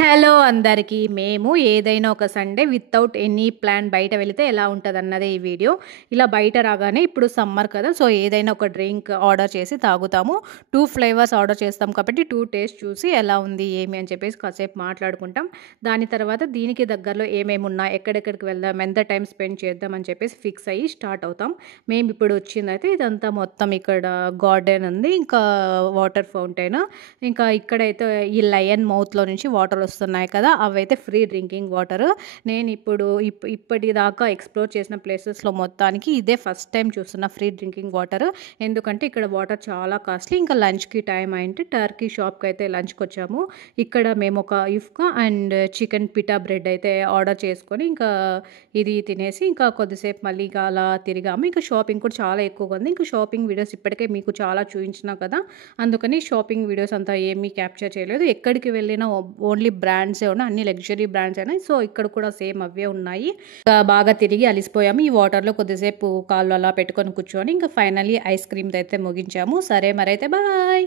Hello అందరికీ. మేము ఏదైనా ఒక సండే వితౌట్ ఎనీ ప్లాన్ బయట వెళితే ఎలా ఉంటదన్నదే ఈ వీడియో. ఇలా బయట రాగానే ఇప్పుడు సమ్మర్ కదా! సో, ఏదైనా ఒక డ్రింక్ ఆర్డర్ చేసి తాగుతాము. 2 ఫ్లేవర్స్ ఆర్డర్ చేస్తాం కాబట్టి 2 టేస్ట్ చూసి ఎలా ఉంది, ఏమి అని చెప్పేసి కాసేపు మాట్లాడుకుంటాం. దాని తర్వాత దీనికి దగ్గరలో ఏమేమున్నాయి, ఎక్కడెక్కడికి వెళ్దాం, ఎంత టైం స్పెండ్ చేద్దాం అని చెప్పేసి ఫిక్స్ అయ్యి స్టార్ట్ అవుతాం. మేమిప్పుడు వచ్చిందయితే ఇదంతా మొత్తం ఇక్కడ గార్డెన్ ఉంది. ఇంకా వాటర్ ఫౌంటైన్. ఇంకా ఇక్కడైతే ఈ లయన్ మౌత్‌లో నుంచి వాటర్ వస్తున్నాయి కదా! అవైతే ఫ్రీ డ్రింకింగ్ వాటర్. నేను ఇప్పుడు ఇప్పటిదాకా ఎక్స్‌ప్లోర్ చేసిన ప్లేసెస్‌లో మొత్తానికి ఇదే ఫస్ట్ టైం చూస్తున్న ఫ్రీ డ్రింకింగ్ వాటర్. ఎందుకంటే ఇక్కడ వాటర్ చాలా కాస్ట్లీ. ఇంకా లంచ్‌కి టైం అయింటే టర్కీ షాప్‌కి అయితే లంచ్‌కి వచ్చాము. ఇక్కడ మేము ఒక ఇఫ్కా అండ్ చికెన్ పిటా బ్రెడ్ అయితే ఆర్డర్ చేసుకొని ఇంకా ఇది తినేసి ఇంకా కొద్దిసేపు మళ్ళీ ఇంకా అలా తిరిగాము. ఇంకా షాపింగ్ కూడా చాలా ఎక్కువగా ఉంది. ఇంకా షాపింగ్ వీడియోస్ ఇప్పటికే మీకు చాలా చూయించినా కదా! అందుకని షాపింగ్ వీడియోస్ అంతా ఏమీ క్యాప్చర్ చేయలేదు. ఎక్కడికి వెళ్ళినా ఓన్లీ బ్రాండ్సే ఉన్నాయి. అన్ని లగ్జరీ బ్రాండ్స్ అయినాయి. సో, ఇక్కడ కూడా సేమ్ అవే ఉన్నాయి. బాగా తిరిగి అలిసిపోయాము. ఈ వాటర్‌లో కొద్దిసేపు కాళ్ళు అలా పెట్టుకొని కూర్చొని ఇంకా ఫైనల్లీ ఐస్ క్రీమ్‌తో అయితే ముగించాము. సరే మరైతే బాయ్.